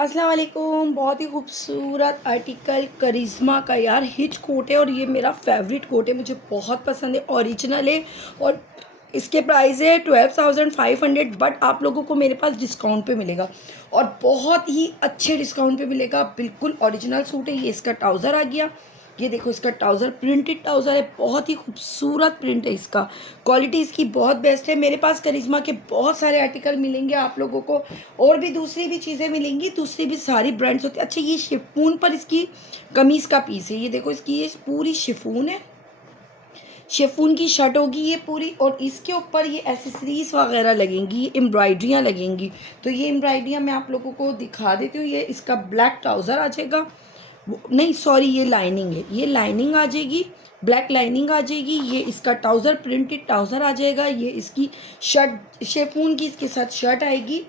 अस्सलाम वालेकुम। बहुत ही खूबसूरत आर्टिकल करिश्मा का यार हिट कोट है और ये मेरा फेवरेट कोट है, मुझे बहुत पसंद है, ओरिजिनल है और इसके प्राइस है 12,500। बट आप लोगों को मेरे पास डिस्काउंट पे मिलेगा और बहुत ही अच्छे डिस्काउंट पे मिलेगा। बिल्कुल ओरिजिनल सूट है। ये इसका ट्राउज़र आ गया, ये देखो इसका ट्राउज़र प्रिंटेड ट्राउज़र है, बहुत ही खूबसूरत प्रिंट है इसका। क्वालिटी इसकी बहुत बेस्ट है। मेरे पास करिश्मा के बहुत सारे आर्टिकल मिलेंगे आप लोगों को, और भी दूसरी भी चीज़ें मिलेंगी, दूसरी भी सारी ब्रांड्स होती है। अच्छा, ये शिफॉन पर इसकी कमीज़ का पीस है, ये देखो इसकी ये पूरी शिफॉन है, शिफॉन की शर्ट होगी ये पूरी, और इसके ऊपर ये एसेसरीज वगैरह लगेंगी, ये एम्ब्रॉयडरियाँ लगेंगी। तो ये एम्ब्रॉयडरियाँ मैं आप लोगों को दिखा देती हूँ। ये इसका ब्लैक ट्राउज़र आ जाएगा, नहीं सॉरी ये लाइनिंग है, ये लाइनिंग आ जाएगी, ब्लैक लाइनिंग आ जाएगी। ये इसका ट्राउज़र प्रिंटेड ट्राउज़र आ जाएगा, ये इसकी शर्ट शिफॉन की इसके साथ शर्ट आएगी,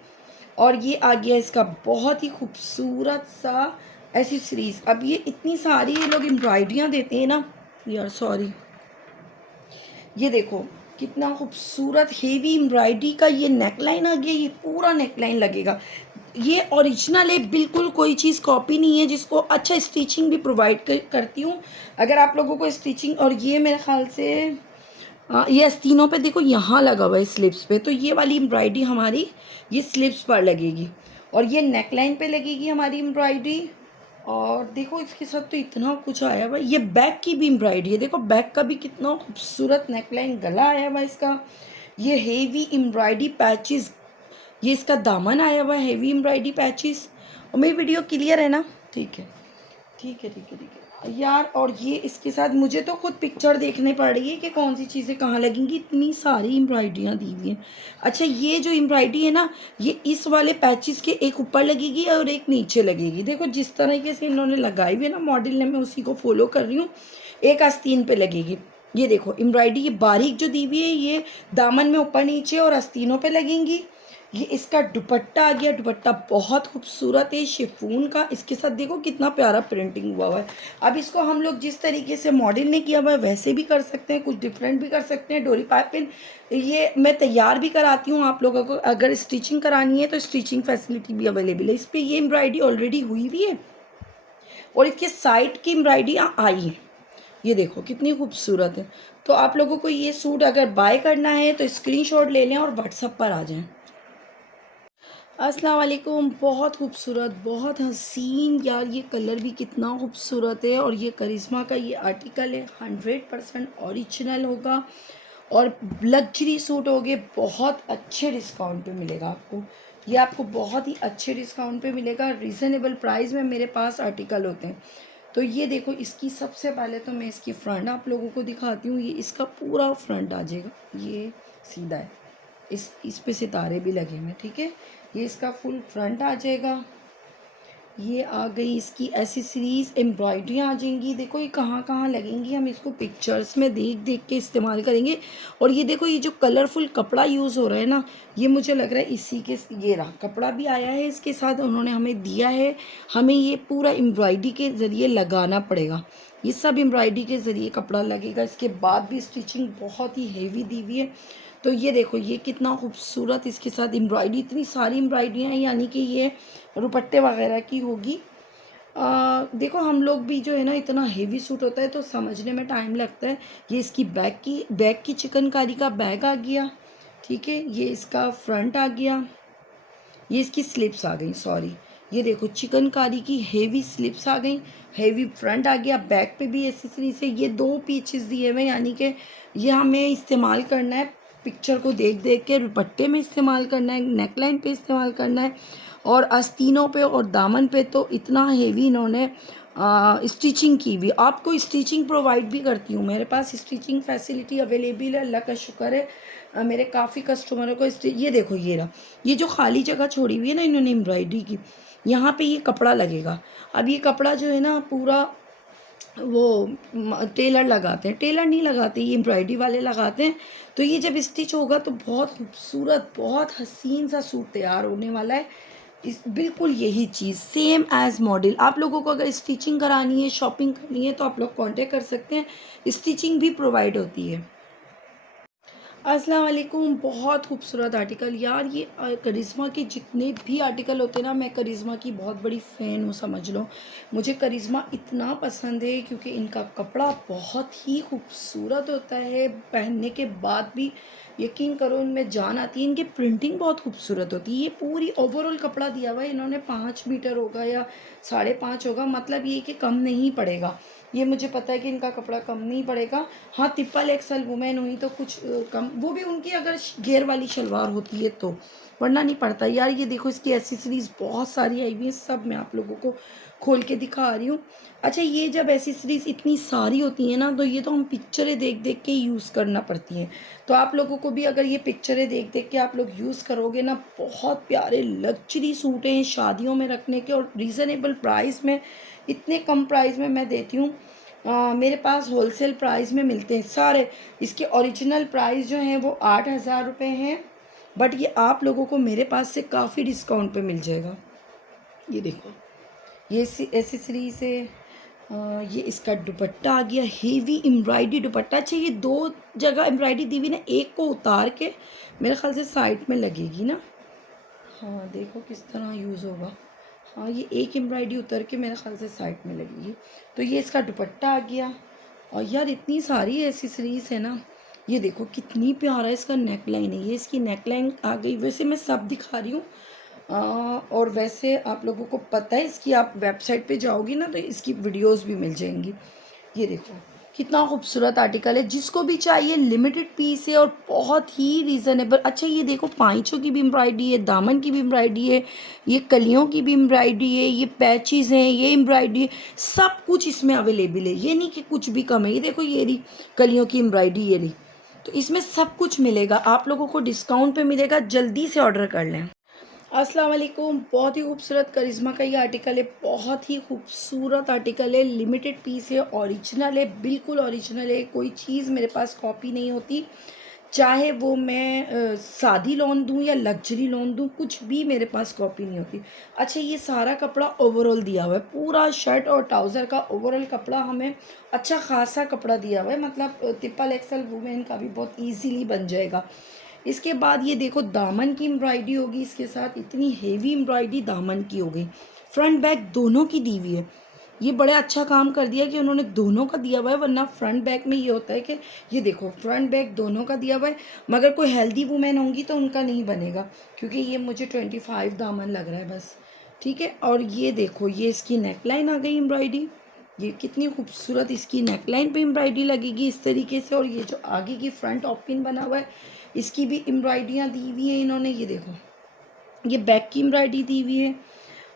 और ये आ गया इसका बहुत ही खूबसूरत सा एसेसरीज। अब ये इतनी सारी ये लोग एम्ब्रॉयडरियाँ देते हैं ना यार, सॉरी, ये देखो कितना खूबसूरत हेवी एम्ब्रॉयडरी का ये नेकलाइन आ गया, ये पूरा नेकलाइन लगेगा। ये ओरिजिनल है, बिल्कुल कोई चीज़ कॉपी नहीं है, जिसको अच्छा स्टिचिंग भी प्रोवाइड करती हूँ अगर आप लोगों को स्टिचिंग। और ये मेरे ख्याल से ये आस्तीनों पे देखो यहाँ लगा हुआ है स्लिप्स पे, तो ये वाली एम्ब्रॉयडरी हमारी ये स्लिप्स पर लगेगी और ये नेकलाइन पे लगेगी हमारी एम्ब्रॉयडरी। और देखो इसके साथ तो इतना कुछ आया हुआ है, ये बैक की भी एम्ब्रॉयडरी है, देखो बैक का भी कितना खूबसूरत नेकलाइन गला आया हुआ है इसका। ये हेवी एम्ब्रॉयडरी पैचेस, ये इसका दामन आया हुआ है, हेवी एम्ब्रॉयडरी पैचेस। और मेरी वीडियो क्लियर है ना? ठीक है, ठीक है, ठीक है, ठीक है यार। और ये इसके साथ मुझे तो खुद पिक्चर देखने पड़ रही है कि कौन सी चीज़ें कहाँ लगेंगी, इतनी सारी एम्ब्रॉयडरियाँ दी हुई हैं। अच्छा, ये जो एम्ब्रॉयडरी है ना, ये इस वाले पैचेस के एक ऊपर लगेगी और एक नीचे लगेगी। देखो जिस तरीके से इन्होंने लगाई हुई है ना मॉडल ने, मैं उसी को फॉलो कर रही हूँ। एक आस्तीन पे लगेगी, ये देखो एम्ब्रॉयडरी ये बारीक जो दी हुई है, ये दामन में ऊपर नीचे और आस्तीनों पे लगेंगी। ये इसका दुपट्टा आ गया, दुपट्टा बहुत खूबसूरत है शिफॉन का, इसके साथ देखो कितना प्यारा प्रिंटिंग हुआ हुआ है। अब इसको हम लोग जिस तरीके से मॉडल ने किया हुआ है वैसे भी कर सकते हैं, कुछ डिफरेंट भी कर सकते हैं। डोरी पाइपिंग ये मैं तैयार भी कराती हूँ, आप लोगों को अगर स्टिचिंग करानी है तो स्टिचिंग फैसिलिटी भी अवेलेबल है। इस पर ये एम्ब्रॉयडरी ऑलरेडी हुई हुई है और इसके साइड की एम्ब्रॉयडरी आई है, ये देखो कितनी खूबसूरत है। तो आप लोगों को ये सूट अगर बाय करना है तो स्क्रीनशॉट ले लें और व्हाट्सएप पर आ जाएं। अस्सलाम वालेकुम। बहुत खूबसूरत, बहुत हसीन यार, ये कलर भी कितना खूबसूरत है। और ये करिश्मा का ये आर्टिकल है, 100% ओरिजिनल होगा और लग्जरी सूट होगे, बहुत अच्छे डिस्काउंट पे मिलेगा आपको। ये आपको बहुत ही अच्छे डिस्काउंट पे मिलेगा, रीज़नेबल प्राइस में मेरे पास आर्टिकल होते हैं। तो ये देखो इसकी सबसे पहले तो मैं इसकी फ्रंट आप लोगों को दिखाती हूँ। ये इसका पूरा फ्रंट आ जाएगा, ये सीधा है, इस पे सितारे भी लगे हुए हैं, ठीक है। ये इसका फुल फ्रंट आ जाएगा। ये आ गई इसकी एसेसरीज, एम्ब्रॉयडरियाँ आ जाएंगी। देखो ये कहाँ कहाँ लगेंगी, हम इसको पिक्चर्स में देख देख के इस्तेमाल करेंगे। और ये देखो ये जो कलरफुल कपड़ा यूज़ हो रहा है ना, ये मुझे लग रहा है इसी के, ये रहा कपड़ा भी आया है इसके साथ, उन्होंने हमें दिया है। हमें ये पूरा एम्ब्रॉयडरी के ज़रिए लगाना पड़ेगा, ये सब एम्ब्रॉयडरी के ज़रिए कपड़ा लगेगा। इसके बाद भी स्टिचिंग बहुत ही हेवी दी हुई है। तो ये देखो ये कितना खूबसूरत इसके साथ एम्ब्रॉयडरी, इतनी सारी एम्ब्रॉयडरियाँ हैं, यानी कि ये दुपट्टे वगैरह की होगी। देखो हम लोग भी जो है ना, इतना हेवी सूट होता है तो समझने में टाइम लगता है। ये इसकी बैक की चिकनकारी का बैग आ गया, ठीक है। ये इसका फ्रंट आ गया, ये इसकी स्लिप्स आ गई, सॉरी, ये देखो चिकनकारी की हेवी स्लिप्स आ गई, हेवी फ्रंट आ गया। बैक पे भी एसेसरी से ये दो पीचेस दिए हुए, यानी कि ये हमें इस्तेमाल करना है पिक्चर को देख देख के, दुपट्टे में इस्तेमाल करना है, नेकलाइन पे इस्तेमाल करना है, और आस्तीनों पे और दामन पे तो इतना हेवी इन्होंने स्टिचिंग की हुई। आपको स्टिचिंग प्रोवाइड भी करती हूँ, मेरे पास स्टिचिंग फैसिलिटी अवेलेबल है, अल्लाह का शुक्र है। मेरे काफ़ी कस्टमरों को ये देखो ये रहा, ये जो खाली जगह छोड़ी हुई है ना इन्होंने एम्ब्रॉयडरी की, यहाँ पे ये कपड़ा लगेगा। अब ये कपड़ा जो है ना पूरा वो टेलर लगाते हैं, टेलर नहीं लगाते, ये एम्ब्रॉयडरी वाले लगाते हैं। तो ये जब स्टिच होगा तो बहुत खूबसूरत, बहुत हसीन सा सूट तैयार होने वाला है। इस बिल्कुल यही चीज़ सेम एज़ मॉडल। आप लोगों को अगर स्टिचिंग करानी है, शॉपिंग करनी है, तो आप लोग कांटेक्ट कर सकते हैं, स्टिचिंग भी प्रोवाइड होती है। अस्सलाम वालेकुम। बहुत खूबसूरत आर्टिकल यार, ये करिश्मा के जितने भी आर्टिकल होते हैं ना, मैं करिश्मा की बहुत बड़ी फ़ैन हूँ समझ लो। मुझे करिश्मा इतना पसंद है क्योंकि इनका कपड़ा बहुत ही खूबसूरत होता है, पहनने के बाद भी यकीन करो उनमें जान आती है। इनकी प्रिंटिंग बहुत खूबसूरत होती है। ये पूरी ओवरऑल कपड़ा दिया हुआ है इन्होंने, 5 मीटर होगा या 5.5 होगा, मतलब ये कि कम नहीं पड़ेगा। ये मुझे पता है कि इनका कपड़ा कम नहीं पड़ेगा। हाँ, ट्रिपल एक्सल वुमेन हुई तो कुछ कम, वो भी उनकी अगर घेर वाली शलवार होती है तो, वरना नहीं पड़ता। यार ये देखो, इसकी एसेसरीज़ बहुत सारी आई हुई हैं, सब मैं आप लोगों को खोल के दिखा रही हूँ। अच्छा, ये जब एसेसरीज़ इतनी सारी होती हैं ना, तो ये तो हम पिक्चरें देख देख के यूज़ करना पड़ती हैं। तो आप लोगों को भी अगर ये पिक्चरें देख देख के आप लोग यूज़ करोगे ना, बहुत प्यारे लग्जरी सूट हैं शादियों में रखने के, और रीज़नेबल प्राइस में, इतने कम प्राइस में मैं देती हूँ। मेरे पास होलसेल प्राइस में मिलते हैं सारे। इसके ओरिजिनल प्राइस जो हैं वो 8,000 रुपये हैं, बट ये आप लोगों को मेरे पास से काफ़ी डिस्काउंट पे मिल जाएगा। ये देखो, ये एसेसरी से ये इसका दुपट्टा आ गया, हेवी एम्ब्रॉयडरी दुपट्टा। अच्छा, ये 2 जगह एम्ब्रॉयडरी दी हुई ना, एक को उतार के मेरे ख्याल से साइड में लगेगी ना। हाँ, देखो किस तरह यूज़ होगा। हाँ, ये एक एम्ब्रॉयडरी उतर के मेरे ख्याल से साइड में लगेगी। तो ये इसका दुपट्टा आ गया। और यार इतनी सारी एसेसरीज़ है ना, ये देखो कितनी प्यारा इसका नेक लाइन है। ये इसकी नेक लाइन आ गई। वैसे मैं सब दिखा रही हूँ, और वैसे आप लोगों को पता है इसकी, आप वेबसाइट पे जाओगी ना तो इसकी वीडियोस भी मिल जाएंगी। ये देखो कितना खूबसूरत आर्टिकल है, जिसको भी चाहिए लिमिटेड पीस है और बहुत ही रीज़नेबल। अच्छा, ये देखो पाइचों की भी एम्ब्रॉयडरी है, दामन की भी एम्ब्रॉयडरी है, ये कलियों की भी एम्ब्रॉयडरी है, ये पैचेस हैं, ये एम्ब्रॉयडरी, सब कुछ इसमें अवेलेबल है। ये नहीं कि कुछ भी कम है। ये देखो, ये रही कलियों की एम्ब्रॉयडरी, ये रही। तो इसमें सब कुछ मिलेगा, आप लोगों को डिस्काउंट पे मिलेगा। जल्दी से ऑर्डर कर लें। अस्सलाम वालेकुम। बहुत ही खूबसूरत करिश्मा का ये आर्टिकल है, बहुत ही खूबसूरत आर्टिकल है, लिमिटेड पीस है, ओरिजिनल है, बिल्कुल ओरिजिनल है। कोई चीज़ मेरे पास कॉपी नहीं होती, चाहे वो मैं सादी लोन दूँ या लग्जरी लोन दूँ, कुछ भी मेरे पास कॉपी नहीं होती। अच्छा, ये सारा कपड़ा ओवरऑल दिया हुआ है, पूरा शर्ट और ट्राउज़र का ओवरऑल कपड़ा हमें अच्छा खासा कपड़ा दिया हुआ है, मतलब ट्रिपल एक्सल वुमेन का भी बहुत ईजीली बन जाएगा। इसके बाद ये देखो, दामन की एम्ब्रॉयडरी होगी इसके साथ, इतनी हेवी एम्ब्रॉयडरी दामन की हो गई। फ्रंट बैक दोनों की दी हुई है। ये बड़ा अच्छा काम कर दिया कि उन्होंने दोनों का दिया हुआ है, वरना फ्रंट बैक में ये होता है कि, ये देखो फ्रंट बैक दोनों का दिया हुआ है, मगर कोई हेल्दी वुमेन होंगी तो उनका नहीं बनेगा, क्योंकि ये मुझे 25 दामन लग रहा है बस। ठीक है, और ये देखो, ये इसकी नेकलाइन आ गई एम्ब्रॉयडरी। ये कितनी खूबसूरत इसकी नेकलाइन पे एम्ब्रॉयडरी लगेगी इस तरीके से, और ये जो आगे की फ्रंट ओपन बना हुआ है, इसकी भी एम्ब्रॉयडरियाँ दी हुई हैं इन्होंने। ये देखो, ये बैक की एम्ब्रॉयडरी दी हुई है,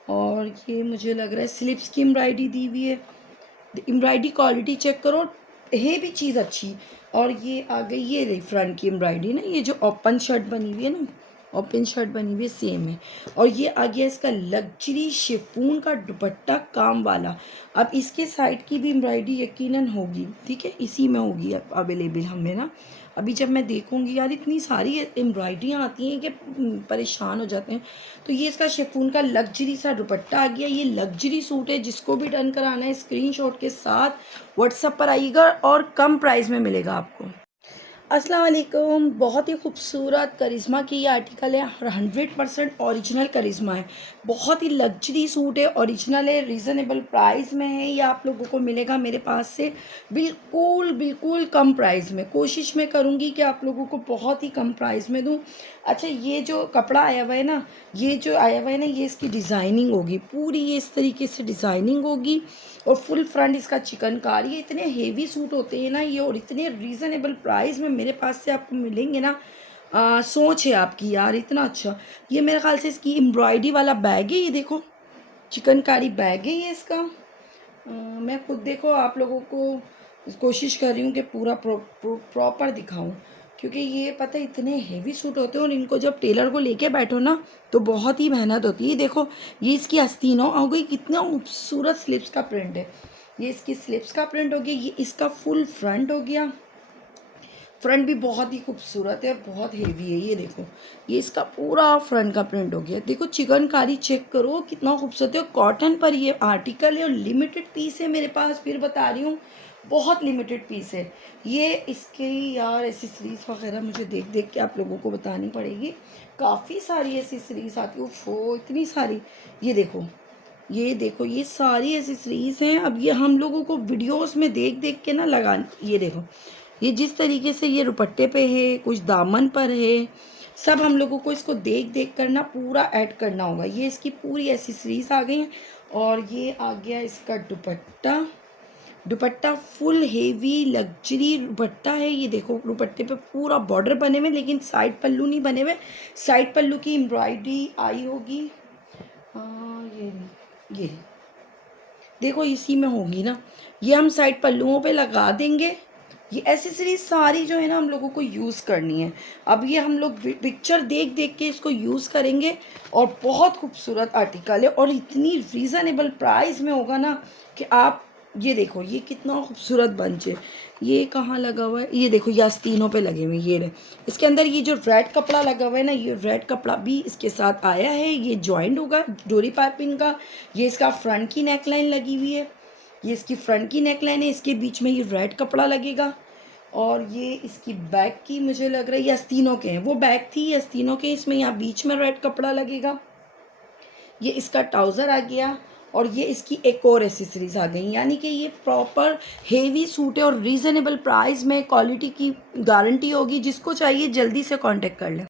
और ये मुझे लग रहा है स्लिप्स की एम्ब्रॉयडरी दी हुई है। एम्ब्रॉयडरी क्वालिटी चेक करो, है भी चीज़ अच्छी। और ये आ गई, ये रही फ्रंट की एम्ब्रॉयडरी ना, ये जो ओपन शर्ट बनी हुई है ना, ओपन शर्ट बनी हुई है, सेम है। और ये आ गया इसका लग्जरी शिफॉन का दुपट्टा काम वाला। अब इसके साइड की भी एम्ब्रॉयडरी यकीनन होगी, ठीक है, इसी में होगी अवेलेबल हमें ना। अभी जब मैं देखूंगी, यार इतनी सारी एम्ब्रॉयडरियाँ आती हैं कि परेशान हो जाते हैं। तो ये इसका शिफॉन का लग्जरी सा दुपट्टा आ गया। ये लग्जरी सूट है, जिसको भी डन कराना है स्क्रीनशॉट के साथ व्हाट्सएप पर आइएगा, और कम प्राइस में मिलेगा आपको। अस्सलाम वालेकुम। बहुत ही खूबसूरत करिश्मा की ये आर्टिकल है, 100% ओरिजिनल करिश्मा है। बहुत ही लग्जरी सूट है, ओरिजिनल है, रीज़नेबल प्राइस में है। ये आप लोगों को मिलेगा मेरे पास से बिल्कुल बिल्कुल कम प्राइस में। कोशिश मैं करूँगी कि आप लोगों को बहुत ही कम प्राइस में दूँ। अच्छा, ये जो कपड़ा आया हुआ है ना, ये जो आया हुआ है ना, ये इसकी डिज़ाइनिंग होगी पूरी, ये इस तरीके से डिज़ाइनिंग होगी, और फुल फ्रंट इसका चिकनकारी। ये इतने हेवी सूट होते हैं ना ये, और इतने रीज़नेबल प्राइस में मेरे पास से आपको मिलेंगे ना, सोच है आपकी यार, इतना अच्छा। ये मेरे ख्याल से इसकी एम्ब्रॉयडरी वाला बैग है, ये देखो चिकनकारी बैग है ये इसका। मैं खुद देखो आप लोगों को कोशिश कर रही हूँ कि पूरा प्रॉपर दिखाऊं, क्योंकि ये पता है इतने हेवी सूट होते हैं, और इनको जब टेलर को लेके बैठो ना तो बहुत ही मेहनत होती है। देखो, ये इसकी आस्तीनों हो गई, कितना खूबसूरत स्लिप्स का प्रिंट है। ये इसकी स्लिप्स का प्रिंट हो गया, ये इसका फुल फ्रंट हो गया। फ्रंट भी बहुत ही खूबसूरत है, बहुत हेवी है। ये देखो, ये इसका पूरा फ्रंट का प्रिंट हो गया। देखो चिकनकारी चेक करो कितना खूबसूरत है, कॉटन पर ये आर्टिकल है, और लिमिटेड पीस है मेरे पास, फिर बता रही हूँ। बहुत लिमिटेड पीस है ये। इसके यार एसेसरीज़ वगैरह मुझे देख देख के आप लोगों को बतानी पड़ेगी। काफ़ी सारी एसेसरीज़ आती है, वो इतनी सारी। ये देखो, ये देखो, ये सारी एसेसरीज़ हैं। अब ये हम लोगों को वीडियोस में देख देख के ना लगा, ये देखो, ये जिस तरीके से ये दुपट्टे पे है, कुछ दामन पर है, सब हम लोगों को इसको देख देख कर ना पूरा ऐड करना होगा। ये इसकी पूरी एसेसरीज़ आ गई हैं। और ये आ गया इसका दुपट्टा। दुपट्टा फुल हेवी लग्जरी दुपट्टा है। ये देखो, दुपट्टे पे पूरा बॉर्डर बने हुए, लेकिन साइड पल्लू नहीं बने हुए। साइड पल्लू की एम्ब्रॉयडरी आई होगी। ये देखो, इसी में होगी ना। ये हम साइड पल्लुओं पे लगा देंगे। ये एसेसरीज सारी जो है ना हम लोगों को यूज़ करनी है। अब ये हम लोग पिक्चर देख देख के इसको यूज़ करेंगे। और बहुत खूबसूरत आर्टिकल है और इतनी रीज़नेबल प्राइस में होगा ना कि आप ये देखो, ये कितना खूबसूरत बंच है। ये कहाँ लगा हुआ है, ये देखो, ये आस्तीनों पे लगे हुए, ये रहे। इसके अंदर ये जो रेड कपड़ा लगा हुआ है ना, ये रेड कपड़ा भी इसके साथ आया है। ये जॉइंट होगा डोरी पाइपिंग का। ये इसका फ्रंट की नेकलाइन लगी हुई है। ये इसकी फ्रंट की नेकलाइन है, इसके बीच में ये रेड कपड़ा लगेगा। और ये इसकी बैक की मुझे लग रहा है, ये आस्तीनों के हैं, वो बैक थी, ये आस्तीनों के। इसमें यहाँ बीच में रेड कपड़ा लगेगा। ये इसका ट्राउज़र आ गया। और ये इसकी एक और एसेसरीज आ गई। यानी कि ये प्रॉपर हेवी सूट है और रीज़नेबल प्राइस में क्वालिटी की गारंटी होगी। जिसको चाहिए जल्दी से कांटेक्ट कर लें।